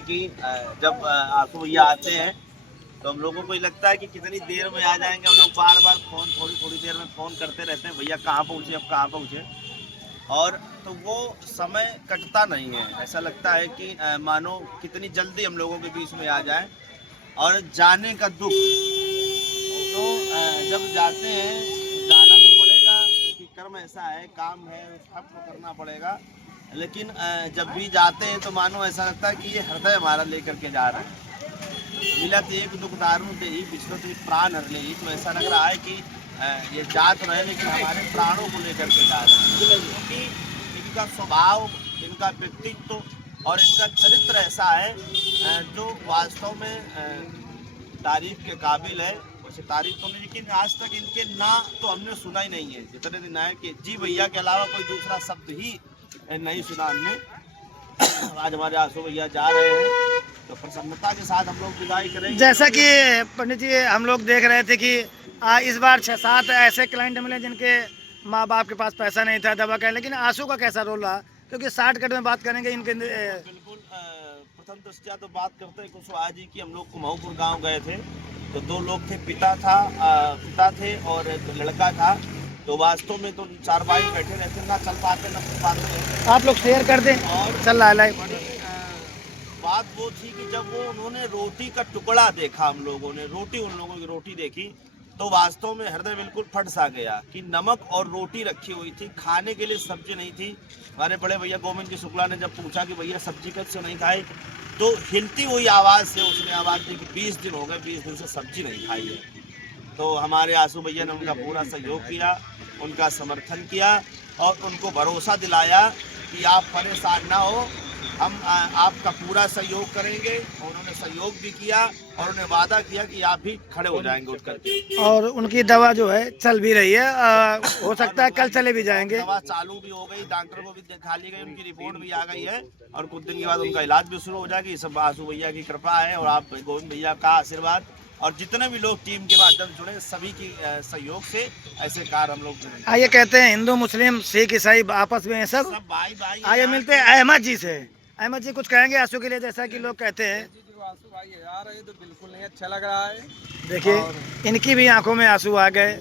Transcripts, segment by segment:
कि जब आंसू भैया आते हैं तो हम लोगों को ये लगता है कि कितनी देर में आ जाएंगे। हम लोग बार बार फोन थोड़ी देर में फ़ोन करते रहते हैं, भैया कहाँ पहुँचे, अब कहाँ पहुँचे। और तो वो समय कटता नहीं है, ऐसा लगता है कि मानो कितनी जल्दी हम लोगों के बीच में आ जाए। और जाने का दुख तो जब जाते हैं तो जाना तो पड़ेगा, क्योंकि कर्म ऐसा है, काम है, सबको करना पड़ेगा। लेकिन जब भी जाते हैं तो मानो ऐसा लगता है कि ये हृदय हमारा लेकर के जा रहा है। मिलत एक दुख दारुण दे ही विश्वत प्राण हर ले ही। तो ऐसा लग रहा है कि ये जात रहे लेकिन हमारे प्राणों को लेकर के जा रहे हैं, क्योंकि इनका स्वभाव, इनका व्यक्तित्व और इनका चरित्र ऐसा है जो वास्तव में तारीफ के काबिल है। वैसे तारीफ तो नहीं, लेकिन आज तक इनके ना तो हमने सुना ही नहीं है। जितने दिन आए कि जी भैया के अलावा कोई दूसरा शब्द ही नहीं सुना हमने। आज हमारे आंसू भैया जा रहे हैं तो प्रसन्नता के साथ हम लोग विदाई करेंगे। जैसा कि पंडित जी हम लोग देख रहे थे कि इस बार 6-7 ऐसे क्लाइंट मिले जिनके माँ बाप के पास पैसा नहीं था दवा का, लेकिन आंसू का कैसा रोल रहा? क्योंकि 60 कट में बात करेंगे इनके बिल्कुल प्रथम दृष्टया तो बात करते हैं कुशवाहा जी की। हम लोग कुमाऊपुर गांव गए थे तो 2 लोग थे, पिता थे और एक लड़का था। तो वास्तव में तो 4 भाई बैठे रहते, ना चल पाते ना फिर पाते। आप लोग शेयर कर दें और चल रहा है। बात वो थी कि जब वो उन्होंने रोटी का टुकड़ा देखा, हम लोगों ने उन लोगों की रोटी देखी तो वास्तव में हृदय बिल्कुल फट सा गया कि नमक और रोटी रखी हुई थी, खाने के लिए सब्जी नहीं थी। हमारे बड़े भैया गोविंद जी शुक्ला ने जब पूछा कि भैया सब्जी कब से नहीं खाई, तो हिलती हुई आवाज़ से उसने आवाज़ दी कि 20 दिन हो गए, 20 दिन से सब्जी नहीं खाई है। तो हमारे आंसू भैया ने उनका पूरा सहयोग किया, उनका समर्थन किया और उनको भरोसा दिलाया कि आप परेशान ना हो, हम आपका पूरा सहयोग करेंगे। और उन्होंने सहयोग भी किया और उन्हें वादा किया कि आप भी खड़े हो जाएंगे उठ करके। और उनकी दवा जो है चल भी रही है, हो सकता है कल चले भी जाएंगे। दवा चालू भी हो गई, डॉक्टर को भी दिखा ली गई, उनकी रिपोर्ट भी आ गई है और कुछ दिन के बाद उनका इलाज भी शुरू हो जाएगी। सब आंसू भैया की कृपा है और आप गोविंद भैया का आशीर्वाद और जितने भी लोग टीम के माध्यम से जुड़े सभी की सहयोग से ऐसे कार्य हम लोग ये कहते हैं हिंदू मुस्लिम सिख ईसाई आपस में सब भाई भाई आइए मिलते हैं अहमद जी से। अहमद जी कुछ कहेंगे आंसू के लिए, जैसा कि लोग कहते हैं? आंसू भाई आ रहे तो बिल्कुल नहीं अच्छा लग रहा है। देखिए इनकी भी आंखों में आंसू आ गए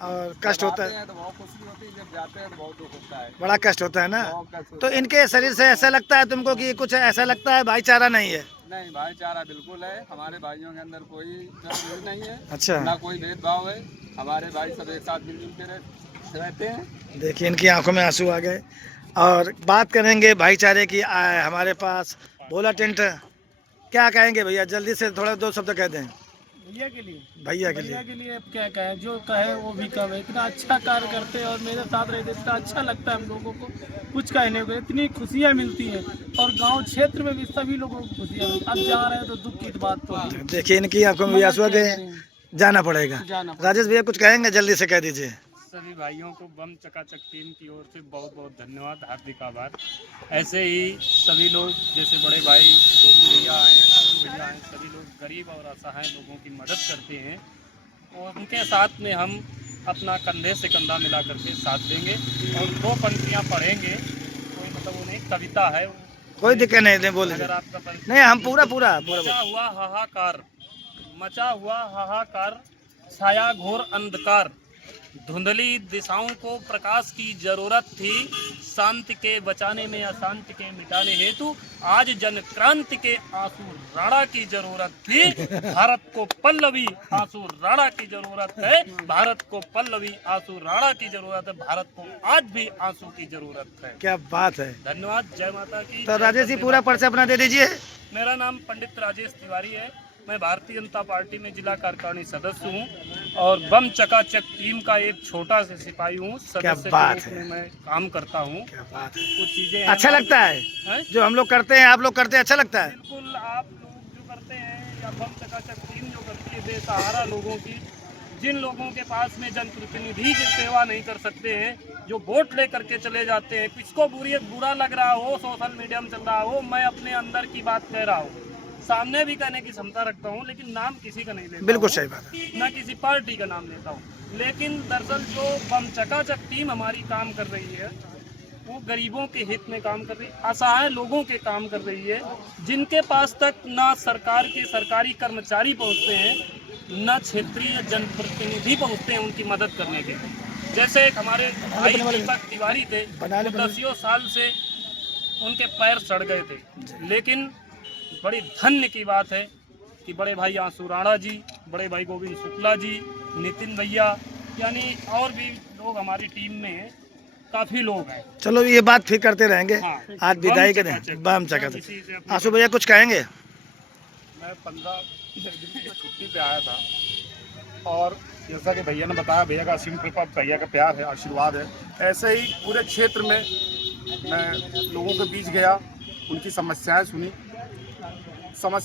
और कष्ट होता है, तो बहुत खुशी होती है, जब जाते हैं तो बहुत दुख होता है, बड़ा कष्ट होता है ना। बहुत कष्ट होता तो इनके शरीर से ऐसा लगता है तुमको कि कुछ ऐसा लगता है भाईचारा नहीं है? नहीं, भाईचारा बिल्कुल है। हमारे भाइयों के अंदर कोई भेद नहीं है, अच्छा, ना कोई भेदभाव है। हमारे भाई सब एक साथ मिलजुल के रहते हैं। देखिए इनकी आंखों में आंसू आ गए। और बात करेंगे भाईचारे की। हमारे पास भोला टेंट, क्या कहेंगे भैया? जल्दी से थोड़ा 2 शब्द कह दें भैया के लिए। भैया के भैया लिए। के लिए अब क्या कहें, जो कहे वो भी कम है। इतना अच्छा कार्य करते हैं और मेरे साथ रहते, इतना अच्छा लगता है हम लोगों को, कुछ कहने को। इतनी खुशियाँ मिलती हैं और गांव क्षेत्र में भी सभी लोगों को खुशियाँ मिलती। अब जा रहे हैं तो दुख की बात तो है। देखिए इनकी आंखों में भी आंसू आ गए, जाना पड़ेगा। राजेश भैया कुछ कहेंगे? जल्दी से कह दीजिए। सभी भाइयों को बम चकाचक टीम की ओर से बहुत बहुत धन्यवाद, हार्दिक आभार। ऐसे ही सभी लोग जैसे बड़े भाई गोविंद भैया आए, भैया आए, सभी लोग गरीब और असहाय लोगों की मदद करते हैं और उनके साथ में हम अपना कंधे से कंधा मिला करके साथ देंगे और 2 पंक्तियाँ पढ़ेंगे। कोई मतलब उन्हें कविता है, कोई दिक्कत नहीं, बोले अगर आपका नहीं, हम पूरा मचा हुआ हाहाकार, छाया घोर अंधकार, धुंधली दिशाओं को प्रकाश की जरूरत थी, शांति के बचाने में अशांति के मिटाने हेतु आज जन क्रांति के आंसू राणा की जरूरत थी। भारत को पल्लवी आंसू राणा की जरूरत है, भारत को पल्लवी आंसू राणा की जरूरत है, भारत को आज भी आंसू की जरूरत है। क्या बात है, धन्यवाद। जय माता की। तो राजेश जी पूरा परिचय अपना दे दीजिए। मेरा नाम पंडित राजेश तिवारी है, मैं भारतीय जनता पार्टी में जिला कार्यकारिणी सदस्य हूं और बम चकाचक टीम का एक छोटा सा सिपाही हूं। सदस्य के रूप में मैं काम करता हूं। क्या बात है, कुछ चीजें अच्छा लगता है जो हम लोग करते हैं, आप लोग करते हैं, अच्छा लगता है। बिल्कुल, आप लोग जो करते हैं या बम चकाचक टीम जो करती है बेसहारा लोगों की, जिन लोगों के पास में जनप्रतिनिधि की सेवा नहीं कर सकते हैं, जो वोट लेकर के चले जाते हैं, किसको बुरा लग रहा हो, सोशल मीडिया में चल रहा हो, मैं अपने अंदर की बात कह रहा हूँ। सामने भी कहने की क्षमता रखता हूँ लेकिन नाम किसी का नहीं लेता। बिल्कुल सही बात है, ना किसी पार्टी का नाम लेता हूँ। लेकिन दरअसल जो बम चकाचक टीम हमारी काम कर रही है वो गरीबों के हित में काम कर रही है, असहाय लोगों के काम कर रही है, जिनके पास तक ना सरकार के सरकारी कर्मचारी पहुंचते हैं, ना क्षेत्रीय जनप्रतिनिधि पहुंचते हैं उनकी मदद करने के लिए। जैसे एक हमारे भाई दीपक तिवारी थे, 10 साल से उनके पैर सड़ गए थे, लेकिन बड़ी धन्य की बात है कि बड़े भाई आंसू राणा जी, बड़े भाई गोविंद शुक्ला जी, नितिन भैया, यानी और भी लोग हमारी टीम में काफ़ी लोग हैं। चलो ये बात फिर करते रहेंगे। हाँ, आज विदाई के दिन बम चकाचक। आंसू भैया कुछ कहेंगे? मैं 15 दिन की छुट्टी पे आया था और जैसा कि भैया ने बताया, भैया का असीम कृपा, भैया का प्यार है, आशीर्वाद है। ऐसे ही पूरे क्षेत्र में मैं लोगों के बीच गया, उनकी समस्याएं सुनी। समस्या